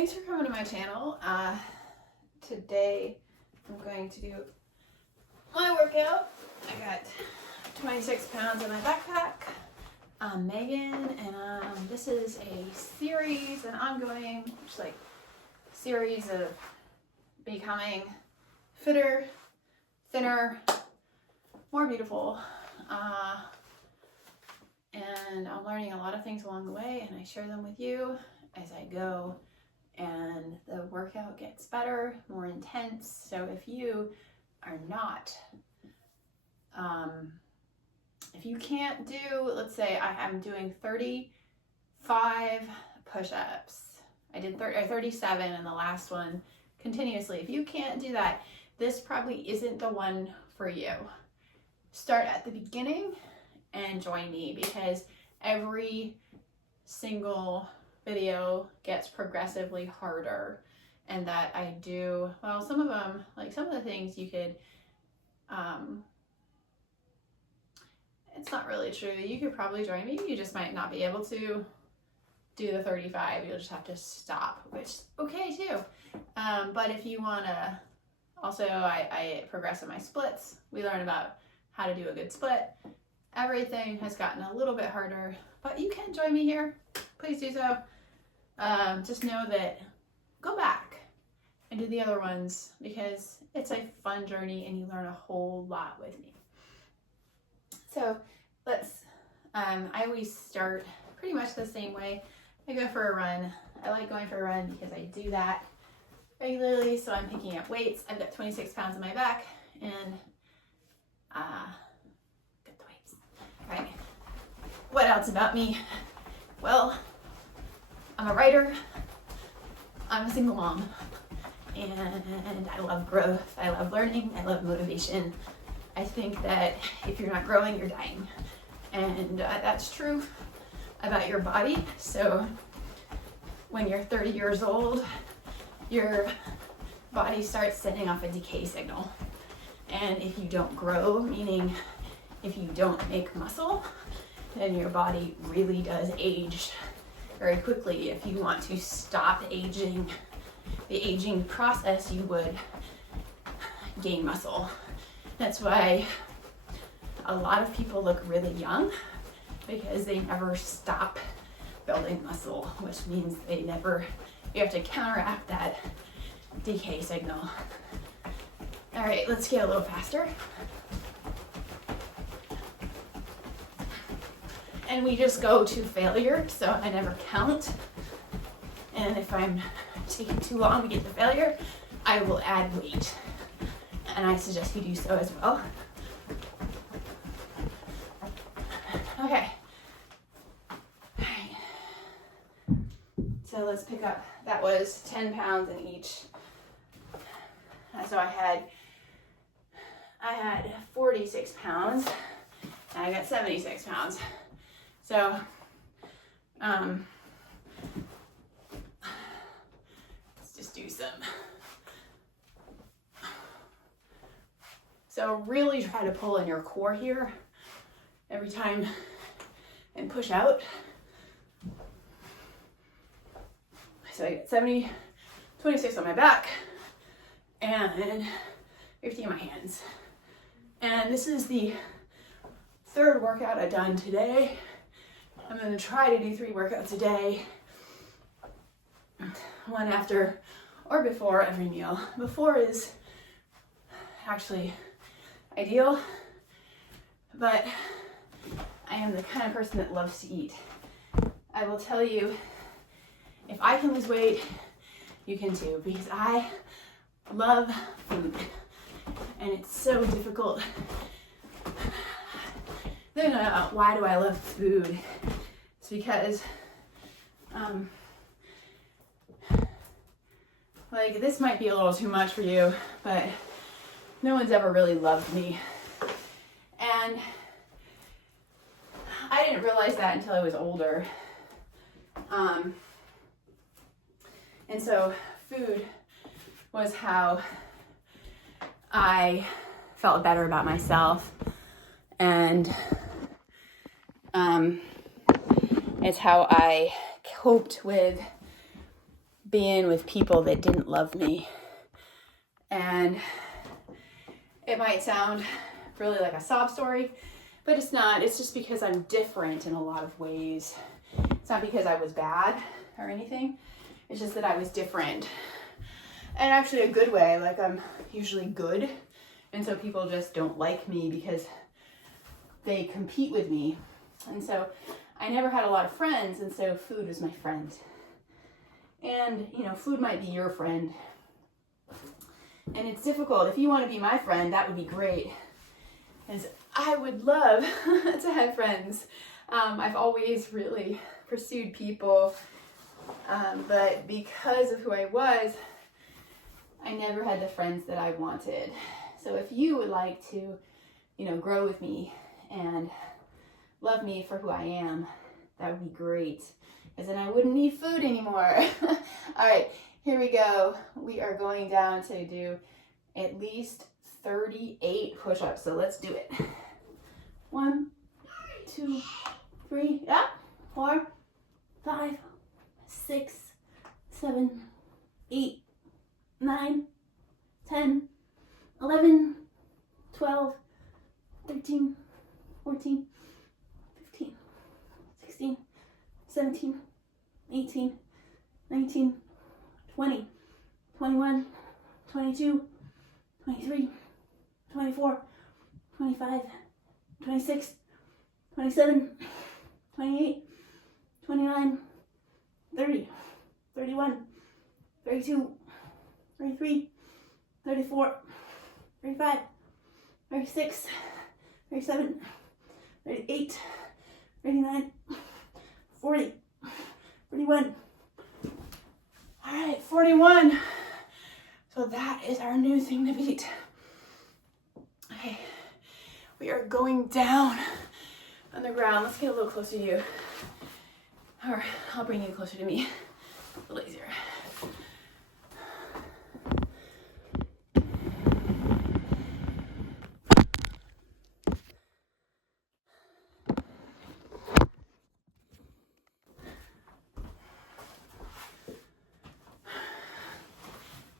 Thanks for coming to my channel. Today I'm going to do my workout. I got 26 pounds in my backpack. I'm Megan, and this is a series, an ongoing series of becoming fitter, thinner, more beautiful. And I'm learning a lot of things along the way, and I share them with you as I go. And the workout gets better, more intense. So if you are not, if you can't do, let's say I'm doing 35 push-ups. I did 37 in the last one continuously. If you can't do that, this probably isn't the one for you. Start at the beginning and join me, because every single video gets progressively harder, and that I do, well, some of them, like some of the things you could, it's not really true. You could probably join me. You just might not be able to do the 35. You'll just have to stop, which is okay too. But if you want to, also I progress in my splits. We learn about how to do a good split. Everything has gotten a little bit harder, but you can join me here. Please do so. Just know that go back and do the other ones, because it's a fun journey and you learn a whole lot with me. So let's, I always start pretty much the same way. I go for a run. I like going for a run because I do that regularly. So I'm picking up weights. I've got 26 pounds in my back, and good weights. All right. What else about me? Well, I'm a writer. I'm a single mom, and I love growth. I love learning. I love motivation. I think that if you're not growing, you're dying. And that's true about your body. So when you're 30 years old, your body starts sending off a decay signal. And if you don't grow, meaning if you don't make muscle, then your body really does age very quickly. If you want to stop aging, the aging process, you would gain muscle. That's why a lot of people look really young, because they never stop building muscle, which means you have to counteract that decay signal. All right, let's get a little faster. And we just go to failure, so I never count. And if I'm taking too long to get to failure, I will add weight. And I suggest you do so as well. Okay. All right. So let's pick up, that was 10 pounds in each. So I had 46 pounds, and I got 76 pounds. So, let's just do some. So really try to pull in your core here every time and push out. So I got 26 on my back and 50 in my hands. And this is the third workout I've done today. I'm going to try to do 3 workouts a day, one after or before every meal. Before is actually ideal, but I am the kind of person that loves to eat. I will tell you, if I can lose weight, you can too, because I love food, and it's so difficult. Then why do I love food? It's because like, this might be a little too much for you, but no one's ever really loved me. And I didn't realize that until I was older. And so food was how I felt better about myself, and it's how I coped with being with people that didn't love me. And it might sound really like a sob story, but it's not. It's just because I'm different in a lot of ways. It's not because I was bad or anything. It's just that I was different. And actually a good way, like I'm usually good. And so people just don't like me because they compete with me. And so I never had a lot of friends, and so food was my friend. And, you know, food might be your friend. And it's difficult. If you want to be my friend, that would be great. And I would love to have friends. I've always really pursued people, but because of who I was, I never had the friends that I wanted. So if you would like to, you know, grow with me and love me for who I am, that would be great. Because then I wouldn't need food anymore. All right, here we go. We are going down to do at least 38 push-ups. So let's do it. 1, 2, 3, 4, 5, 6, 7, 8, 9, 10, 11, 12, 13, 14, 15, 16, 17, 18, 19, 20, 21, 22, 23, 24, 25, 26, 27, 28, 29, 30, 31, 32, 33, 34, 35, 36, 37, 38, 39, 40, 41. All right, 41. So that is our new thing to beat. Okay, we are going down on the ground. Let's get a little closer to you. Or I'll bring you closer to me. A little easier.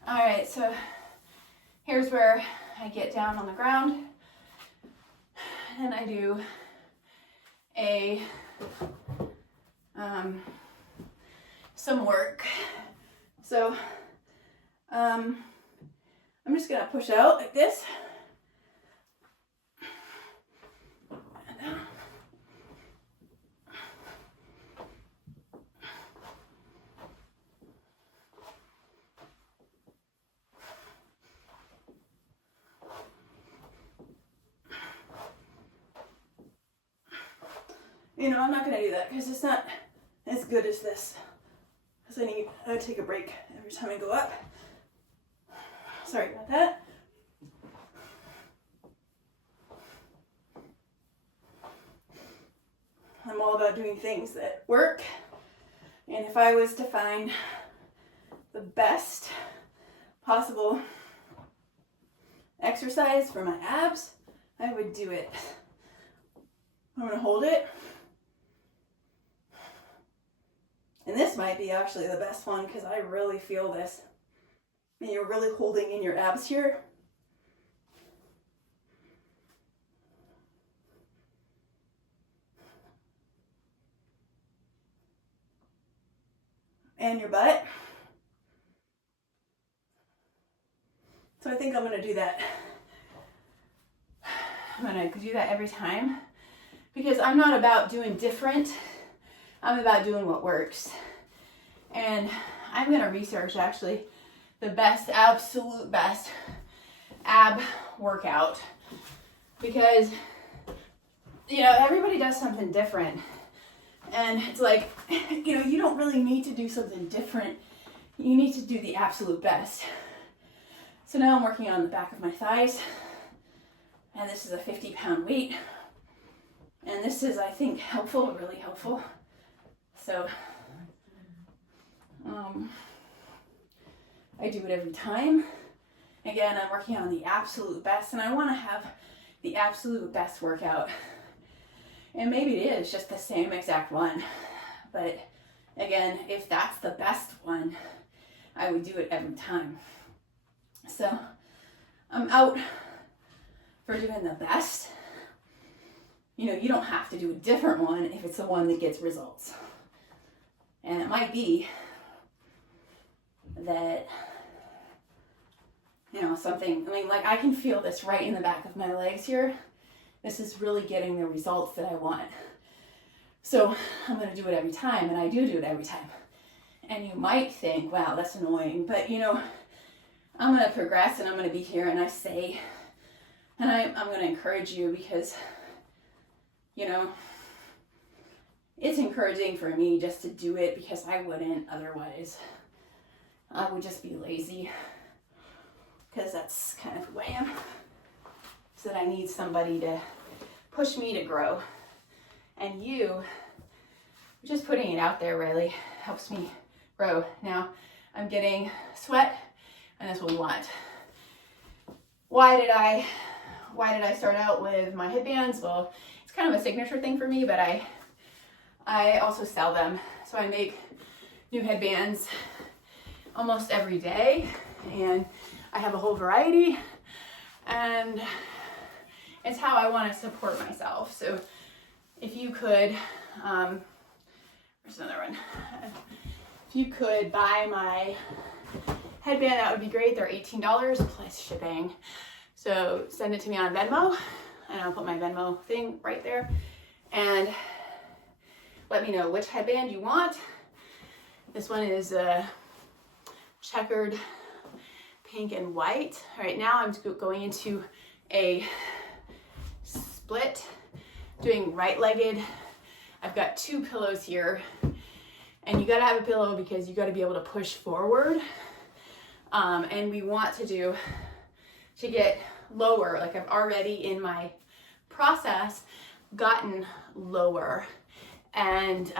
All right, so here's where I get down on the ground and I do some work. So I'm just gonna push out like this. You know, I'm not going to do that because it's not as good as this. Because I take a break every time I go up. Sorry about that. I'm all about doing things that work. And if I was to find the best possible exercise for my abs, I would do it. I'm going to hold it. And this might be actually the best one because I really feel this. And you're really holding in your abs here. And your butt. So I think I'm going to do that. I'm going to do that every time because I'm not about doing different. I'm about doing what works. And I'm going to research actually the best, absolute best ab workout because, you know, everybody does something different. And it's like, you know, you don't really need to do something different. You need to do the absolute best. So now I'm working on the back of my thighs. And this is a 50-pound weight. And this is, I think, helpful, really helpful. So, I do it every time. Again, I'm working on the absolute best, and I want to have the absolute best workout. And maybe it is just the same exact one. But again, if that's the best one, I would do it every time. So I'm out for doing the best. You know, you don't have to do a different one if it's the one that gets results. And it might be that, you know, something, I mean, like I can feel this right in the back of my legs here. This is really getting the results that I want. So I'm going to do it every time, and I do it every time. And you might think, wow, that's annoying, but you know, I'm going to progress and I'm going to be here, and I say, and I'm going to encourage you because, you know, it's encouraging for me just to do it because I wouldn't otherwise. I would just be lazy because that's kind of who I am. So that I need somebody to push me to grow. And you, just putting it out there really helps me grow. Now, I'm getting sweat, and that's what we want. Why did I start out with my headbands? Well, it's kind of a signature thing for me, but I also sell them. So I make new headbands almost every day, and I have a whole variety, and it's how I want to support myself. So if you could, there's another one. If you could buy my headband, that would be great. They're $18 plus shipping. So send it to me on Venmo, and I'll put my Venmo thing right there. And let me know which headband you want. This one is checkered pink and white. All right, now I'm going into a split, doing right-legged. I've got 2 pillows here, and you gotta have a pillow because you gotta be able to push forward. And we want to get lower. Like I've already in my process gotten lower, and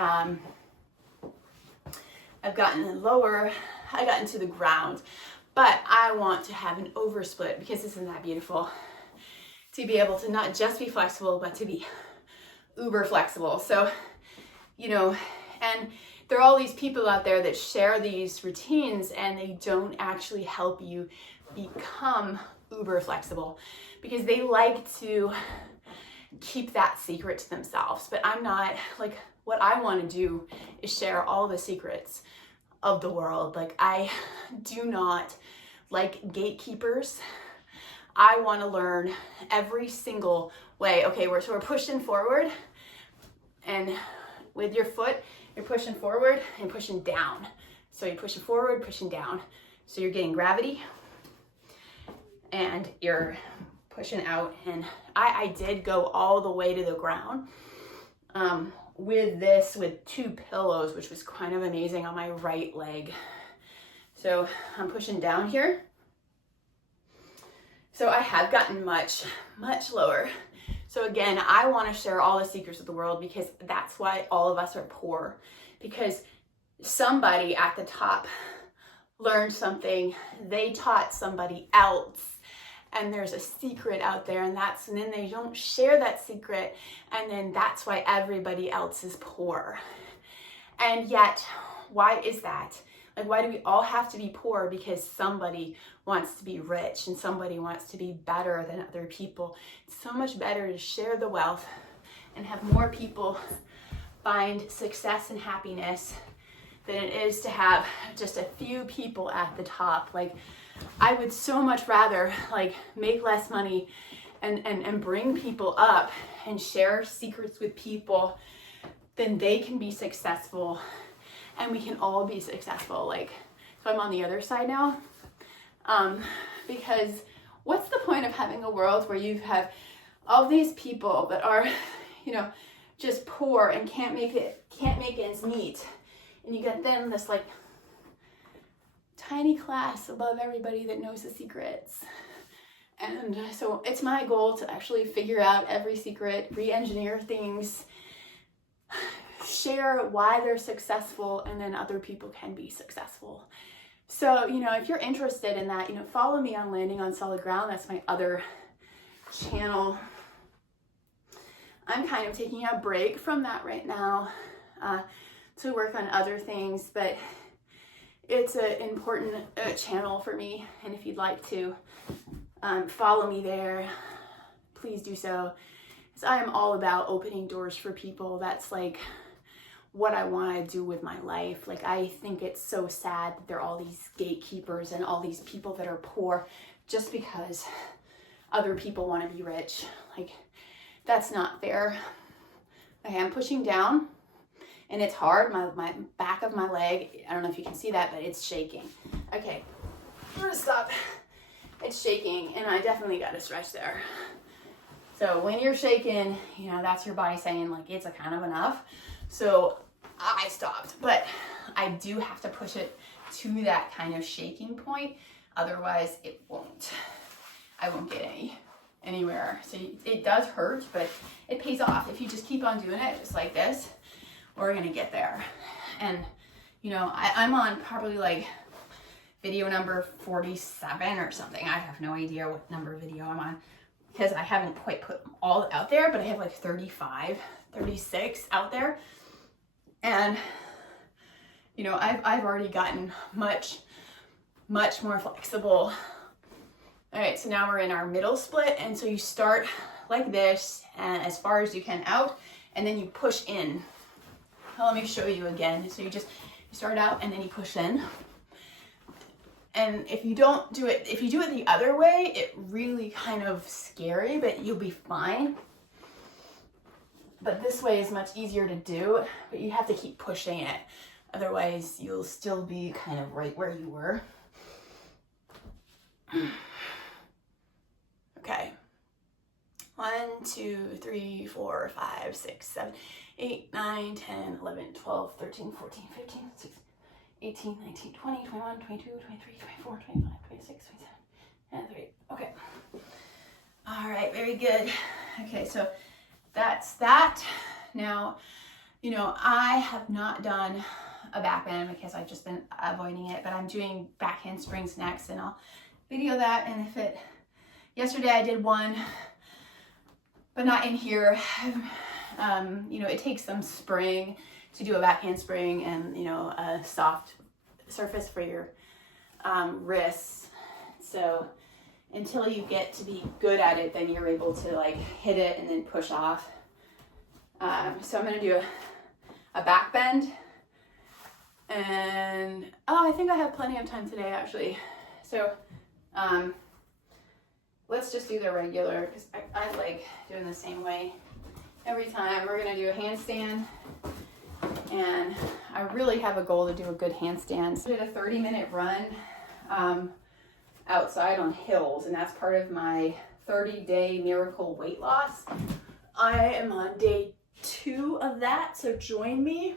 I've gotten lower, I got into the ground, but I want to have an oversplit because isn't that beautiful? To be able to not just be flexible, but to be uber flexible. So, you know, and there are all these people out there that share these routines and they don't actually help you become uber flexible because they like to keep that secret to themselves. But I'm not, like, what I want to do is share all the secrets of the world. Like, I do not like gatekeepers. I want to learn every single way. Okay, so we're pushing forward, and with your foot, you're pushing forward and pushing down. So you're pushing forward, pushing down. So you're getting gravity, and you're pushing out. And I did go all the way to the ground with 2 pillows, which was kind of amazing on my right leg. So I'm pushing down here. So I have gotten much, much lower. So again, I want to share all the secrets of the world because that's why all of us are poor. Because somebody at the top learned something, they taught somebody else, and there's a secret out there, and then they don't share that secret, and then that's why everybody else is poor. And yet, why is that? Like, why do we all have to be poor? Because somebody wants to be rich and somebody wants to be better than other people. It's so much better to share the wealth and have more people find success and happiness than it is to have just a few people at the top. Like, I would so much rather like make less money and bring people up and share secrets with people than they can be successful and we can all be successful. Like, so I'm on the other side now, because what's the point of having a world where you have all these people that are, you know, just poor and can't make ends meet, and you get them this like tiny class above everybody that knows the secrets. And so it's my goal to actually figure out every secret, re-engineer things, share why they're successful, and then other people can be successful. So, you know, if you're interested in that, you know, follow me on Landing on Solid Ground. That's my other channel. I'm kind of taking a break from that right now to work on other things, but it's an important channel for me, and if you'd like to follow me there, please do so. Because I am all about opening doors for people. That's like what I want to do with my life. Like, I think it's so sad that there are all these gatekeepers and all these people that are poor just because other people want to be rich. Like, that's not fair. Okay, I'm pushing down and it's hard. My back of my leg, I don't know if you can see that, but it's shaking. Okay, I'm gonna stop. It's shaking, and I definitely got to stretch there. So when you're shaking, you know, that's your body saying like it's a kind of enough. So I stopped, but I do have to push it to that kind of shaking point. Otherwise I won't get anywhere. So it does hurt, but it pays off. If you just keep on doing it just like this, we're gonna get there. And you know, I'm on probably like video number 47 or something. I have no idea what number video I'm on, because I haven't quite put them all out there, but I have like 35, 36 out there. And, you know, I've already gotten much more flexible. All right, so now we're in our middle split. And so you start like this, and as far as you can out, and then you push in. Well, let me show you again. So you start out and then you push in. And if you don't do it, if you do it the other way, it really kind of scary, but you'll be fine. But this way is much easier to do, but you have to keep pushing it. Otherwise, you'll still be kind of right where you were. Okay. 1, 2, 3, 4, 5, 6, 7, 8, 9, 10, 11, 12, 13, 14, 15, 16, 18, 19, 20, 21, 22, 23, 24, 25, 26, 27, and 30. Okay. All right, very good. Okay, so that's that. Now, you know, I have not done a back bend because I've just been avoiding it, but I'm doing back handsprings next, and I'll video that. And yesterday I did one, but not in here. You know, it takes some spring to do a back handspring, and, you know, a soft surface for your wrists. So until you get to be good at it, then you're able to like hit it and then push off. So I'm gonna do a back bend, and I think I have plenty of time today actually. So let's just do the regular, because I like doing the same way every time. We're gonna do a handstand, and I really have a goal to do a good handstand. So I did a 30-minute run outside on hills, and that's part of my 30-day miracle weight loss. I am on day 2 of that, so join me.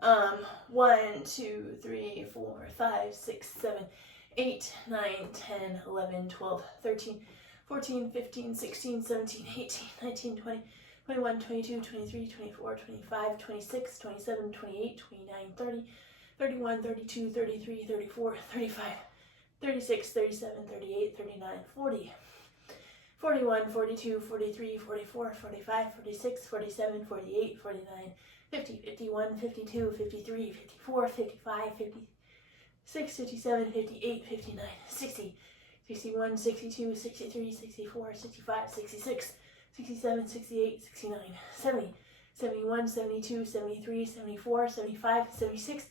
1, 2, 3, 4, 5, 6, 7, 8, 9, 10, 11, 12, 13, 14, 15, 16, 17, 18, 19, 20, 21, 22, 23, 24, 25, 26, 27, 28, 29, 30, 31, 32, 33, 34, 35, 36, 37, 38, 39, 40, 41, 42, 43, 44, 45, 46, 47, 48, 49, 50, 51, 52, 53, 54, 55, 56, 57, 58, 59, 60, 61, 62, 63, 64, 65, 66, 67, 68, 69, 70, 71, 72, 73, 74, 75, 76,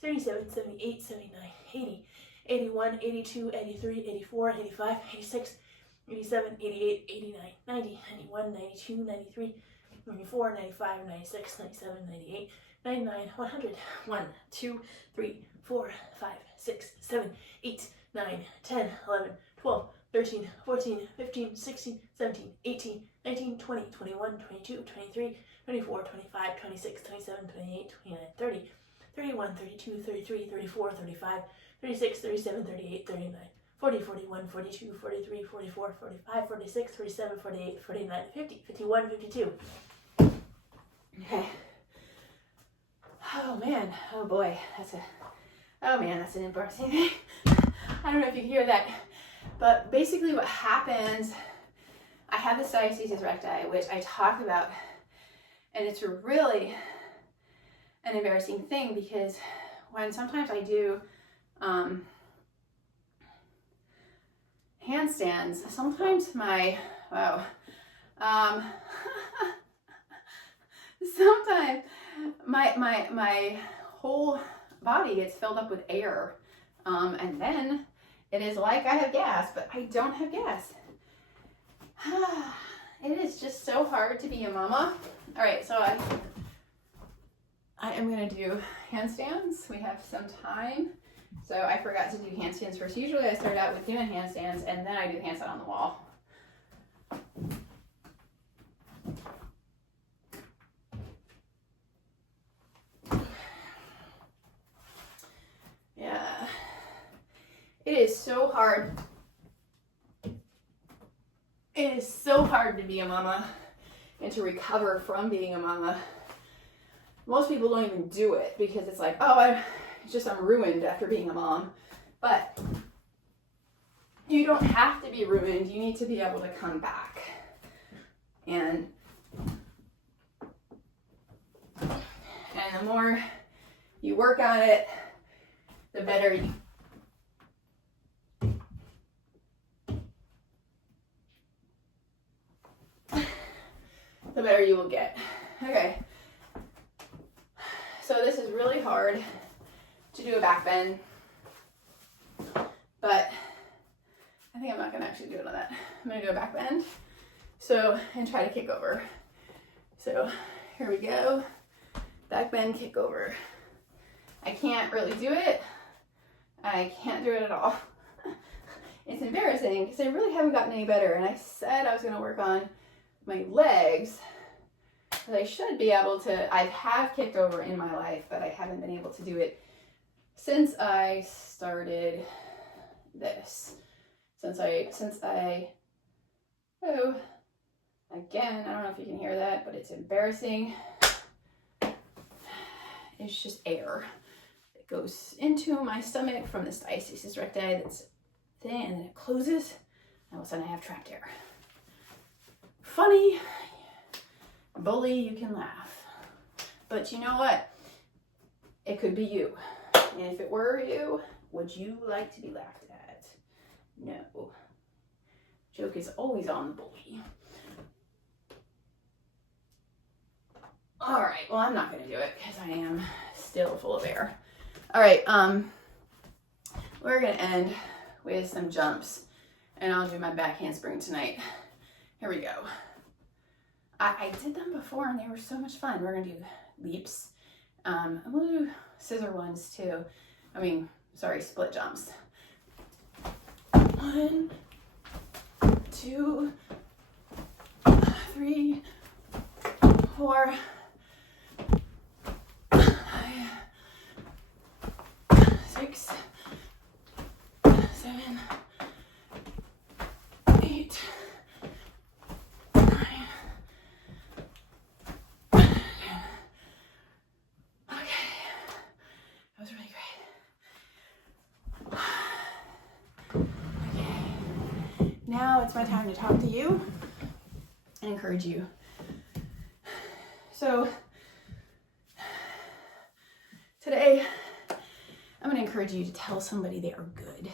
77, 78, 79, 80, 81, 82, 83, 84, 85, 86, 87, 88, 89, 90, 91, 92, 93, 94, 95, 96, 97, 98, 99, 100, 1, 2, 3, 4, 5, 6, 7, 8, 9, 10, 11, 12, 13, 14, 15, 16, 17, 18, 19, 20, 21, 22, 23, 24, 25, 26, 27, 28, 29, 30, 31, 32, 33, 34, 35, 36, 37, 38, 39, 40, 41, 42, 43, 44, 45, 46, 47, 48, 49, 50, 51, 52. Okay. Oh man, oh boy, that's an embarrassing thing. I don't know if you can hear that, but basically what happens, I have this diastasis recti, which I talked about, and it's really an embarrassing thing because when sometimes I do Handstands, sometimes sometimes my whole body gets filled up with air, and then it is like I have gas, but I don't have gas. It is just so hard to be a mama. All right, so I am gonna do handstands. We have some time. So I forgot to do handstands first. Usually I start out with doing handstands and then I do handstand on the wall. Yeah. It is so hard. It is so hard to be a mama and to recover from being a mama. Most people don't even do it because it's like, oh, I'm ruined after being a mom. But you don't have to be ruined. You need to be able to come back. And the more you work on it, the better you will get. Okay. So this is really hard to do a back bend, but I think I'm not gonna actually do it on that. I'm gonna do a back bend. So, and try to kick over. So here we go. Back bend, kick over. I can't really do it. I can't do it at all. It's embarrassing because I really haven't gotten any better. And I said I was gonna work on my legs, but I should be able to. I have kicked over in my life, but I haven't been able to do it since I started this. Oh, again, I don't know if you can hear that, but it's embarrassing. It's just air. It goes into my stomach from this diastasis recti that's thin, and then it closes, and all of a sudden I have trapped air. Funny, bully, you can laugh. But you know what? It could be you. And if it were you, would you like to be laughed at? No. Joke is always on the bully. All right, well, I'm not gonna do it because I am still full of air. All right, we're gonna end with some jumps, and I'll do my back handspring tonight. Here we go. I did them before and they were so much fun. We're gonna do leaps. And we'll do scissor ones too. Split jumps. 1, 2, 3, 4, 5, 6, 7, 8, 9. Was really great. Okay. Now it's my time to talk to you and encourage you. So today I'm going to encourage you to tell somebody they are good.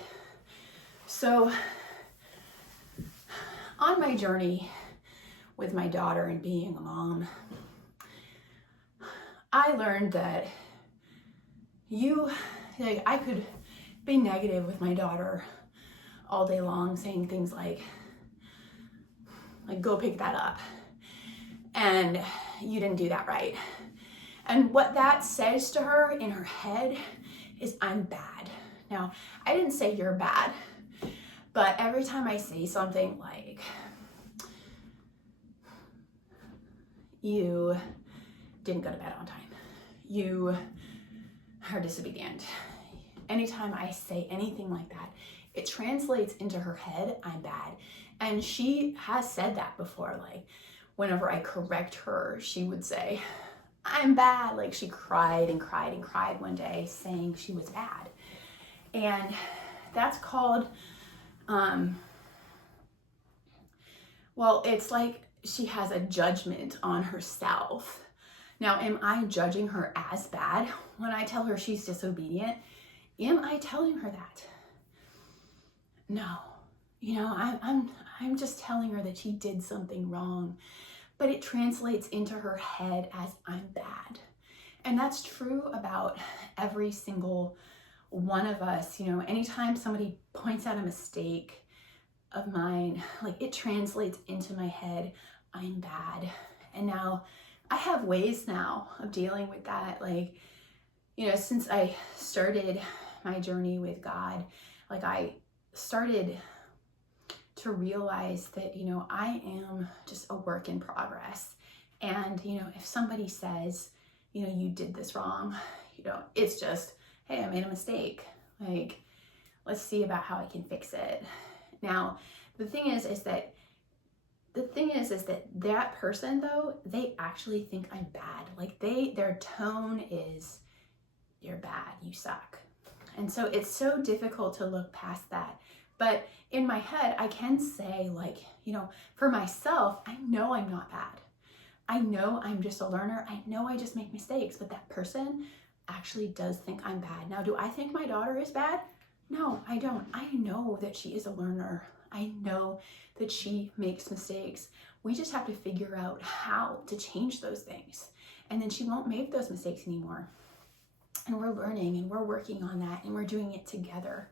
So on my journey with my daughter and being a mom, I learned that I could be negative with my daughter all day long, saying things like go pick that up, and you didn't do that right. And what that says to her in her head is, I'm bad. Now, I didn't say you're bad, but every time I say something like, you didn't go to bed on time, you are disobedient. Anytime I say anything like that, it translates into her head, I'm bad. And she has said that before. Like, whenever I correct her, she would say, I'm bad. Like, she cried and cried and cried one day saying she was bad. And that's called, it's like she has a judgment on herself. Now, am I judging her as bad when I tell her she's disobedient? Am I telling her that? No. I'm just telling her that she did something wrong, but it translates into her head as I'm bad. And that's true about every single one of us. Anytime somebody points out a mistake of mine, like it translates into my head, I'm bad. And now I have ways now of dealing with that. Like, since I started my journey with God, like I started to realize that, I am just a work in progress. And, if somebody says, you did this wrong, it's just, hey, I made a mistake. Like, let's see about how I can fix it. Now, the thing is that that person, though, they actually think I'm bad. Like their tone is, you're bad, you suck. And so it's so difficult to look past that. But in my head, I can say, like, for myself, I know I'm not bad. I know I'm just a learner. I know I just make mistakes, but that person actually does think I'm bad. Now, do I think my daughter is bad? No, I don't. I know that she is a learner. I know that she makes mistakes. We just have to figure out how to change those things. And then she won't make those mistakes anymore. And we're learning and we're working on that and we're doing it together.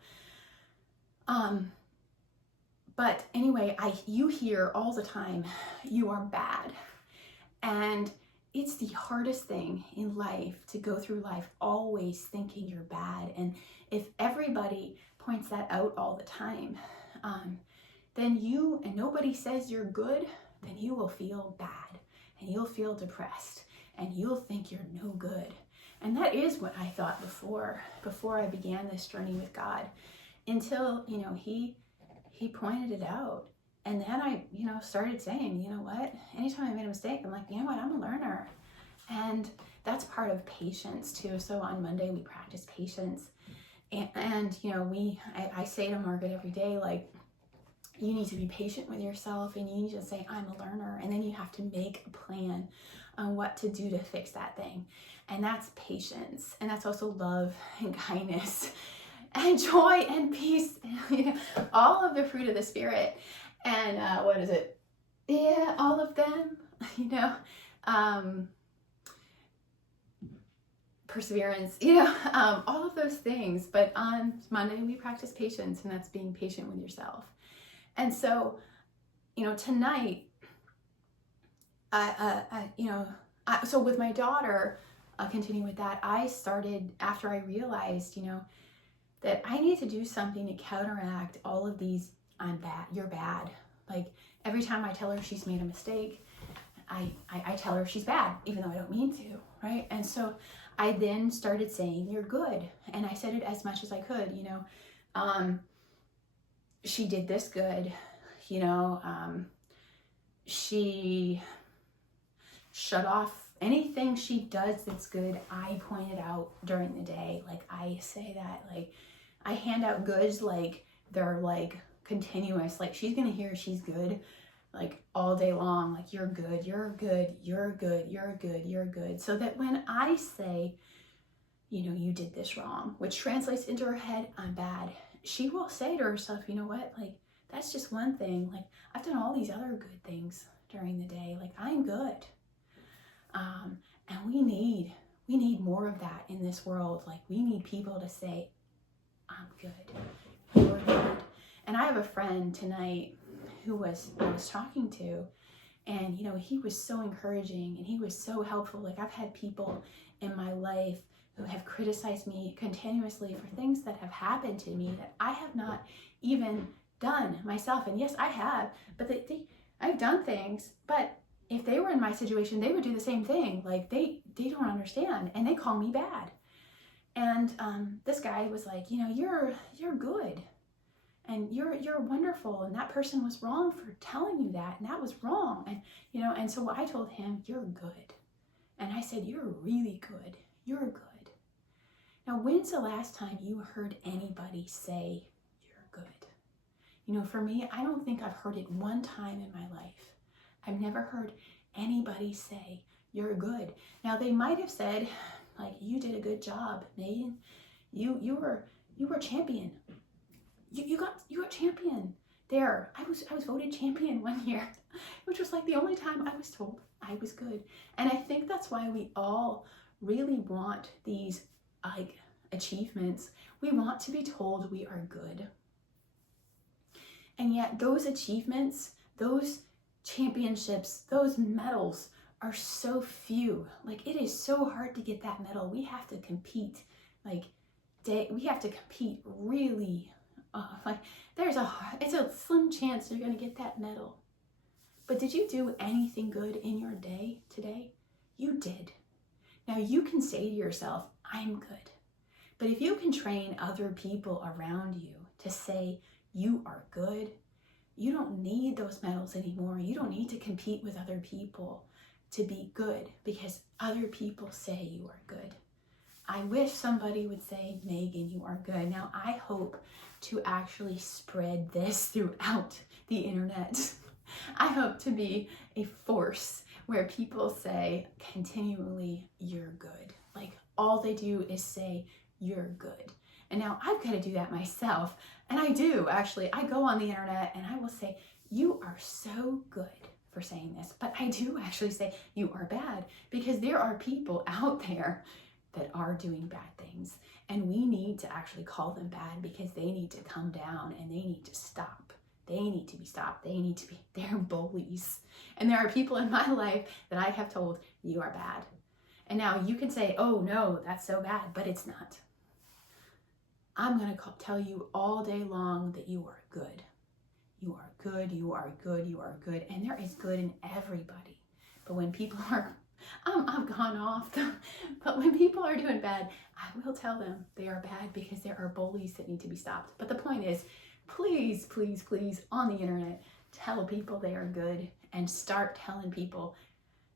But anyway, you hear all the time, you are bad. And it's the hardest thing in life to go through life always thinking you're bad. And if everybody points that out all the time, then and nobody says you're good, then you will feel bad and you'll feel depressed and you'll think you're no good. And that is what I thought before I began this journey with God, until, he pointed it out. And then I, started saying, you know what, anytime I made a mistake, I'm like, you know what, I'm a learner. And that's part of patience too. So on Monday, we practice patience. And I say to Margaret every day, like, you need to be patient with yourself and you need to say, I'm a learner. And then you have to make a plan on what to do to fix that thing. And that's patience. And that's also love and kindness and joy and peace, all of the fruit of the Spirit. And what is it? Yeah, all of them, perseverance, all of those things. But on Monday, we practice patience, and that's being patient with yourself. And so, tonight, so with my daughter, continuing with that, I started, after I realized, that I need to do something to counteract all of these, I'm bad, you're bad. Like every time I tell her she's made a mistake, I tell her she's bad, even though I don't mean to, right? And so I then started saying, you're good. And I said it as much as I could, she did this good, she shut off anything she does that's good. I point it out during the day. Like I say that, like I hand out goods, like they're like continuous, like she's gonna hear she's good like all day long, like you're good, you're good, you're good, you're good, you're good. So that when I say, you did this wrong, which translates into her head, I'm bad, she will say to herself, you know what, like that's just one thing, like I've done all these other good things during the day, like I'm good. And we need more of that in this world. Like we need people to say, I'm good, you're good. And I have a friend tonight who I was talking to, and he was so encouraging and he was so helpful. Like I've had people in my life who have criticized me continuously for things that have happened to me that I have not even done myself. And yes, I have, but I've done things, but if they were in my situation, they would do the same thing. Like they don't understand, and they call me bad. And this guy was like, you're good, and you're wonderful, and that person was wrong for telling you that, and that was wrong. And and so I told him, you're good. And I said, you're really good. You're good. Now, when's the last time you heard anybody say you're good? For me, I don't think I've heard it one time in my life. I've never heard anybody say, you're good. Now, they might have said, like, you did a good job, Megan. You were You were champion. You got champion. There, I was voted champion one year, which was like the only time I was told I was good. And I think that's why we all really want these like achievements. We want to be told we are good. And yet those achievements, those championships, those medals are so few. Like, it is so hard to get that medal. We have to compete. Like, we have to compete really. Like, it's a slim chance you're going to get that medal. But did you do anything good in your day today? You did. Now you can say to yourself, I'm good. But if you can train other people around you to say you are good, you don't need those medals anymore. You don't need to compete with other people to be good because other people say you are good. I wish somebody would say, Megan, you are good. Now, I hope to actually spread this throughout the internet. I hope to be a force where people say continually, you're good. Like, all they do is say, you're good. And now I've got to do that myself. And I do, actually. I go on the internet and I will say, you are so good for saying this. But I do actually say, you are bad, because there are people out there that are doing bad things, and we need to actually call them bad because they need to come down and they need to stop. They need to be stopped. They're bullies. And there are people in my life that I have told, you are bad. And now you can say, oh no, that's so bad, but it's not. I'm going to tell you all day long that you are good. You are good, you are good, you are good. And there is good in everybody. But when people are I've gone off. But when people are doing bad, I will tell them they are bad because there are bullies that need to be stopped. But the point is, please, please, please, on the internet, tell people they are good and start telling people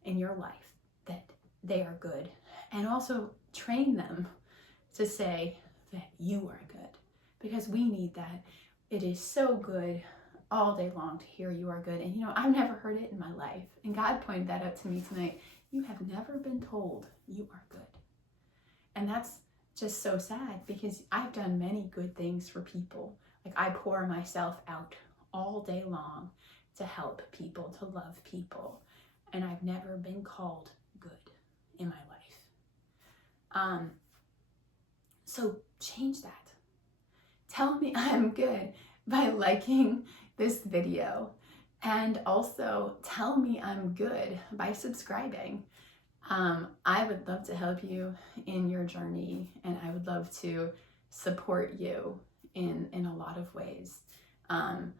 in your life that they are good. And also train them to say that you are good, because we need that. It is so good all day long to hear you are good. And you know, I've never heard it in my life. And God pointed that out to me tonight. You have never been told you are good. And that's just so sad, because I've done many good things for people. Like, I pour myself out all day long to help people, to love people. And I've never been called good in my life. So change that. Tell me I'm good by liking this video. And also tell me I'm good by subscribing. I would love to help you in your journey, and I would love to support you in a lot of ways. I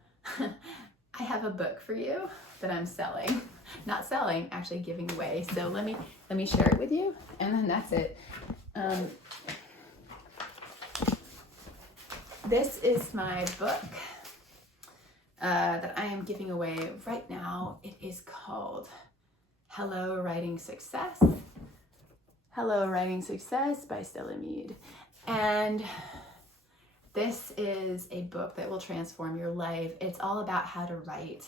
have a book for you that I'm selling. Not selling, actually giving away. So let me share it with you, and then that's it. This is my book that I am giving away right now. It is called Hello Writing Success. Hello Writing Success by Stella Mead. And this is a book that will transform your life. It's all about how to write,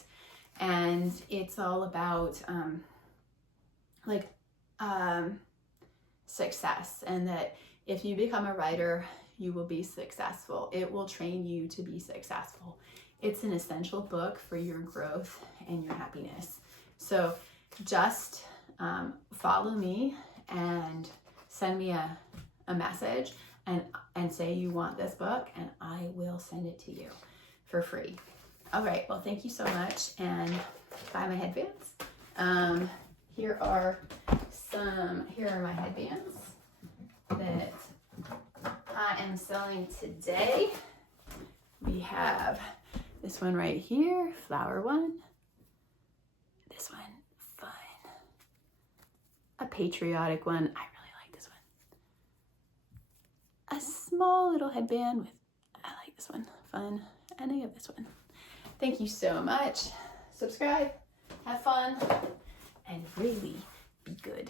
and it's all about success, and that if you become a writer, you will be successful. It will train you to be successful. It's an essential book for your growth and your happiness. So just follow me and send me a message and say you want this book, and I will send it to you for free. All right, well, thank you so much, and buy my headbands. Here are my headbands that I am selling today. We have this one right here, flower one. This one, fun. A patriotic one. I really like this one. A small little headband with, I like this one, fun. And I have this one. Thank you so much. Subscribe, have fun, and really be good.